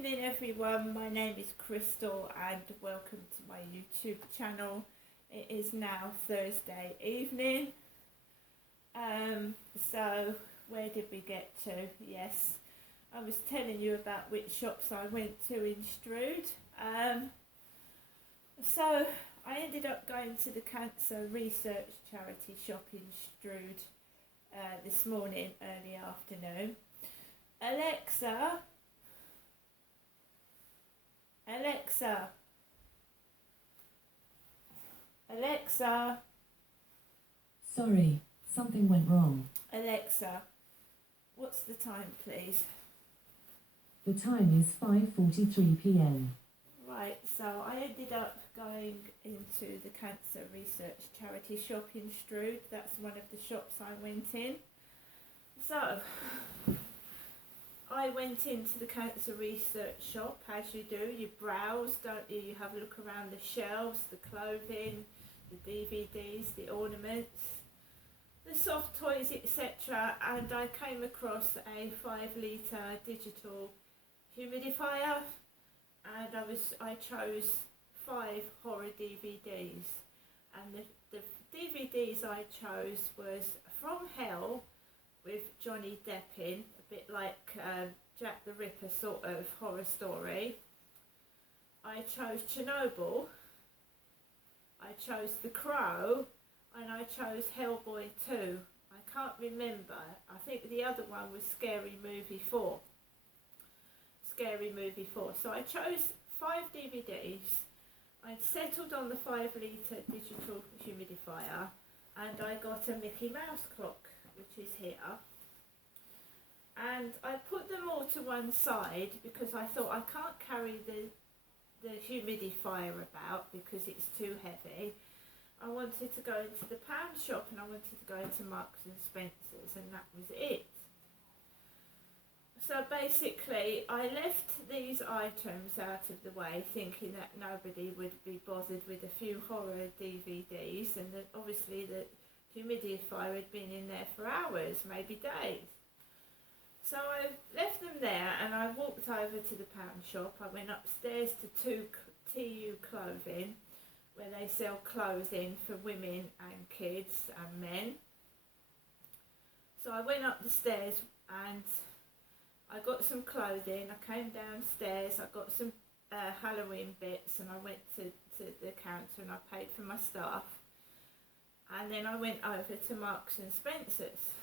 evening everyone, my name is Crystal and welcome to my YouTube channel. It is now Thursday evening. So where did we get to? Yes, I was telling you about which shops I went to in Strood. So I ended up going to the Cancer Research Charity shop in Strood this morning, early afternoon. Alexa, Sorry, something went wrong. Alexa, what's the time please? The time is 5:43 p.m. Right, so I ended up going into the Cancer Research Charity shop in Strood. That's one of the shops I went in. So I went into the Cancer Research shop, as you do. You browse, don't you? You have a look around the shelves, the clothing, the DVDs, the ornaments, the soft toys, etc. And I came across a 5-litre digital humidifier, and I chose 5 horror DVDs. And the DVDs I chose was From Hell, with Johnny Depp in, a bit like Jack the Ripper sort of horror story. I chose Chernobyl, I chose The Crow, and I chose Hellboy 2. I can't remember, I think the other one was Scary Movie 4. So I chose 5 DVDs. I'd settled on the 5-litre digital humidifier, and I got a Mickey Mouse clock, which is here, and I put them all to one side because I thought I can't carry the humidifier about because it's too heavy. I wanted to go into the pound shop and I wanted to go into Marks and Spencer's, and that was it. So basically I left these items out of the way thinking that nobody would be bothered with a few horror DVDs, and that obviously the humidifier had been in there for hours, maybe days. So I left them there and I walked over to the pound shop. I went upstairs to TU Clothing, where they sell clothing for women and kids and men. So I went up the stairs and I got some clothing. I came downstairs, I got some Halloween bits, and I went to the counter and I paid for my stuff. And then I went over to Marks and Spencer's,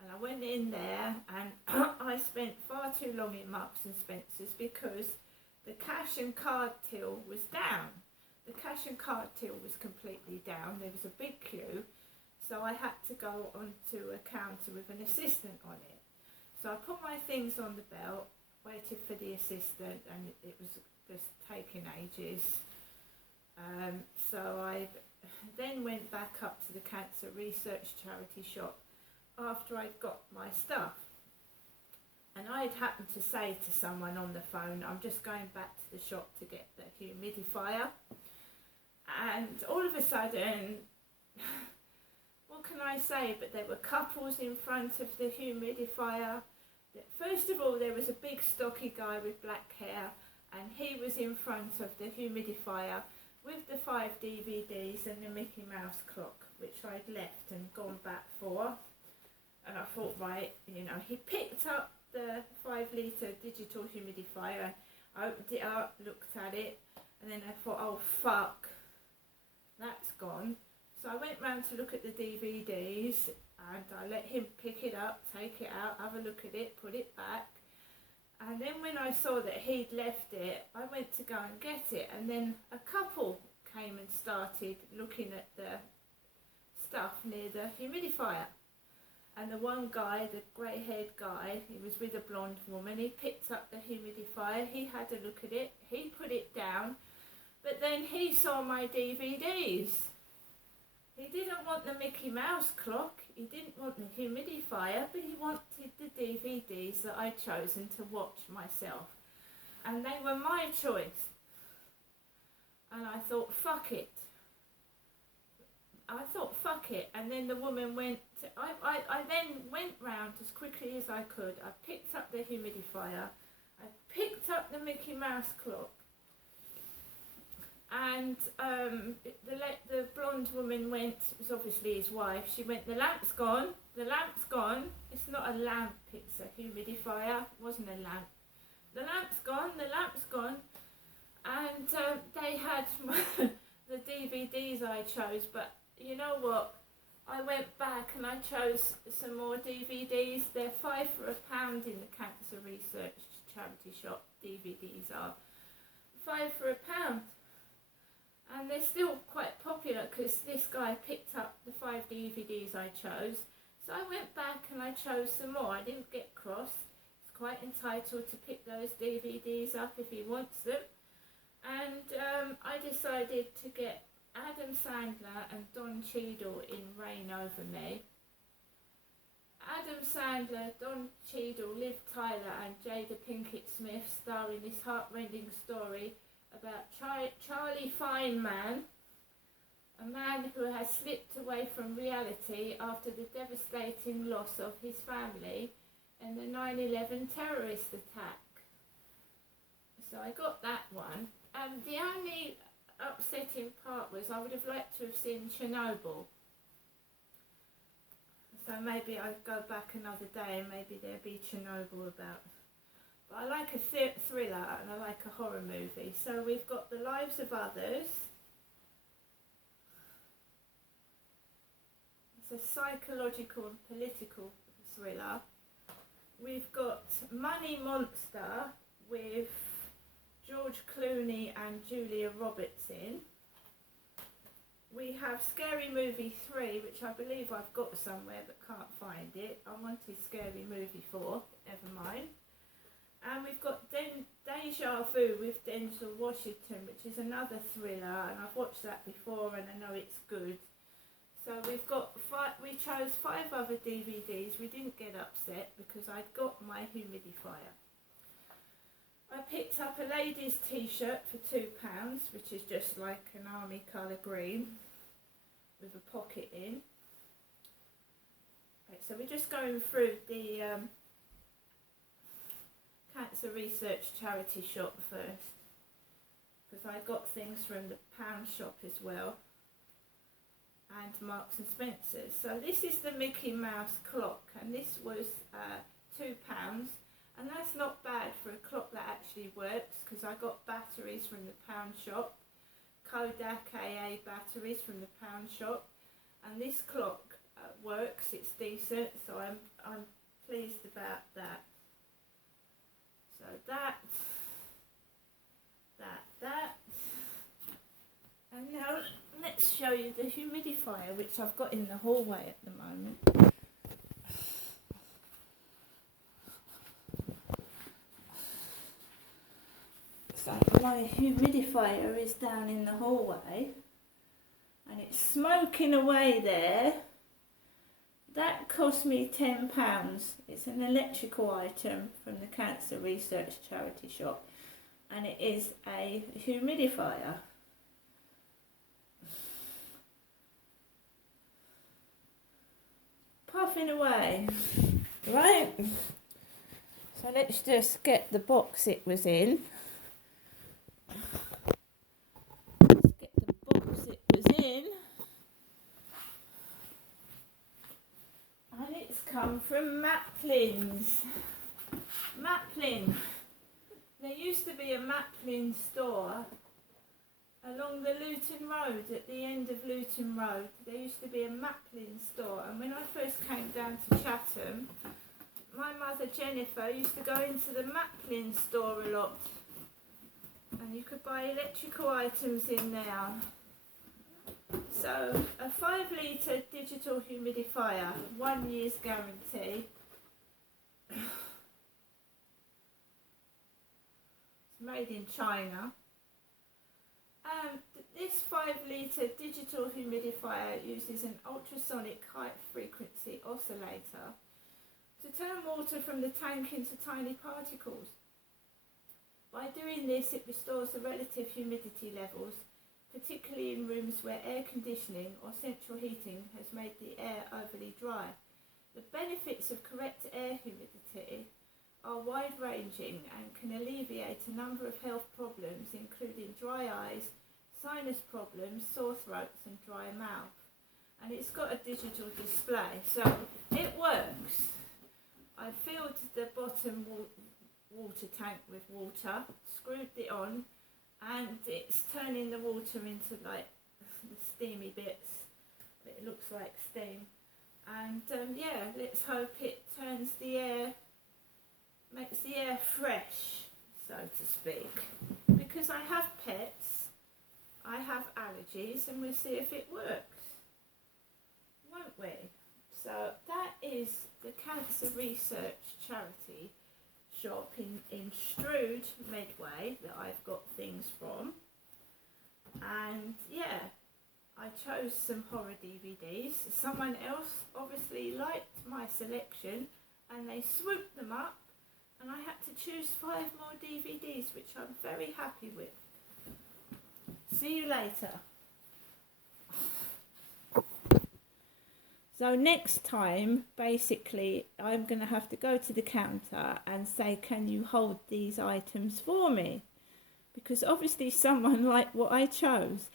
and I went in there and I spent far too long in Marks and Spencer's because the cash and card till was down. The cash and card till was completely down. There was a big queue, so I had to go onto a counter with an assistant on it. So I put my things on the belt, waited for the assistant, and it was just taking ages. So I then went back up to the Cancer Research Charity shop after I'd got my stuff. And I'd happened to say to someone on the phone, I'm just going back to the shop to get the humidifier. And all of a sudden, what can I say, but there were couples in front of the humidifier. First of all, there was a big stocky guy with black hair, and he was in front of the humidifier with the 5 DVDs and the Mickey Mouse clock, which I'd left and gone back for. And I thought, right, you know, he picked up the 5-litre digital humidifier, opened it up, looked at it, and then I thought, oh fuck, that's gone. So I went round to look at the DVDs, and I let him pick it up, take it out, have a look at it, put it back. And then when I saw that he'd left it, I went to go and get it, and then a couple came and started looking at the stuff near the humidifier. And the one guy, the grey-haired guy, he was with a blonde woman, he picked up the humidifier, he had a look at it, he put it down, but then he saw my DVDs. He didn't want the Mickey Mouse clock, he didn't want the humidifier, but he wanted the DVDs that I'd chosen to watch myself. And they were my choice. And I thought, fuck it. And then the woman went, I then went round as quickly as I could. I picked up the humidifier, I picked up the Mickey Mouse clock, and the blonde woman went, it was obviously his wife, she went, the lamp's gone, it's not a lamp, it's a humidifier, it wasn't a lamp, the lamp's gone, and they had the DVDs I chose, but you know what, I went back and I chose some more DVDs. They're £5 for £1 in the Cancer Research charity shop. DVDs are £5 for £1, and they're still quite popular because this guy picked up the 5 DVDs I chose. So I went back and I chose some more. I didn't get cross. He's quite entitled to pick those DVDs up if he wants them. And I decided to get Adam Sandler and Don Cheadle in Rain Over Me. Adam Sandler, Don Cheadle, Liv Tyler and Jada Pinkett Smith star in this heartrending story about Charlie Feynman, a man who has slipped away from reality after the devastating loss of his family in the 9/11 terrorist attack. So I got that one. The only upsetting part was I would have liked to have seen Chernobyl. So maybe I'd go back another day and maybe there'd be Chernobyl about. But I like a thriller and I like a horror movie. So we've got The Lives of Others. It's a psychological and political thriller. We've got Money Monster with George Clooney and Julia Roberts in. We have Scary Movie 3, which I believe I've got somewhere but can't find it. I wanted Scary Movie 4, never mind. And we've got Deja Vu with Denzel Washington, which is another thriller, and I've watched that before and I know it's good. So we've got we chose 5 other DVDs. We didn't get upset because I'd got my humidifier. I picked up a ladies t-shirt for £2, which is just like an army colour green with a pocket in. Right, so we're just going through the Cancer Research charity shop first, because I got things from the pound shop as well, and Marks and Spencer's. So this is the Mickey Mouse clock, and this was £2. And that's not bad for a clock that actually works, because I got batteries from the pound shop, Kodak AA batteries from the pound shop, and this clock works, it's decent, so I'm pleased about that. So that, and now let's show you the humidifier, which I've got in the hallway at the moment. So my humidifier is down in the hallway and it's smoking away there. That cost me £10. It's an electrical item from the Cancer Research charity shop, and it is a humidifier. Puffing away, right? So let's just get the box it was in. And it's come from Maplin's. Maplin. There used to be a Maplin store along the Luton Road, at the end of Luton Road. There used to be a Maplin store, and when I first came down to Chatham, my mother Jennifer used to go into the Maplin store a lot, and you could buy electrical items in there. So a 5 litre digital humidifier, 1 year's guarantee. It's made in China. This 5 litre digital humidifier uses an ultrasonic high frequency oscillator to turn water from the tank into tiny particles. By doing this, it restores the relative humidity levels, particularly in rooms where air conditioning or central heating has made the air overly dry. The benefits of correct air humidity are wide-ranging and can alleviate a number of health problems, including dry eyes, sinus problems, sore throats and dry mouth. And it's got a digital display, so it works. I filled the bottom water tank with water, screwed it on, and it's turning the water into like the steamy bits. It looks like steam. And yeah, let's hope it turns the air, makes the air fresh, so to speak. Because I have pets, I have allergies, and we'll see if it works, won't we? So that is the Cancer Research Charity shop in Strood, Medway, that I've got things from. And yeah, I chose some horror DVDs. Someone else obviously liked my selection and they swooped them up, and I had to choose 5 more DVDs, which I'm very happy with. See you later. So next time, basically, I'm going to have to go to the counter and say, can you hold these items for me? Because obviously someone liked what I chose.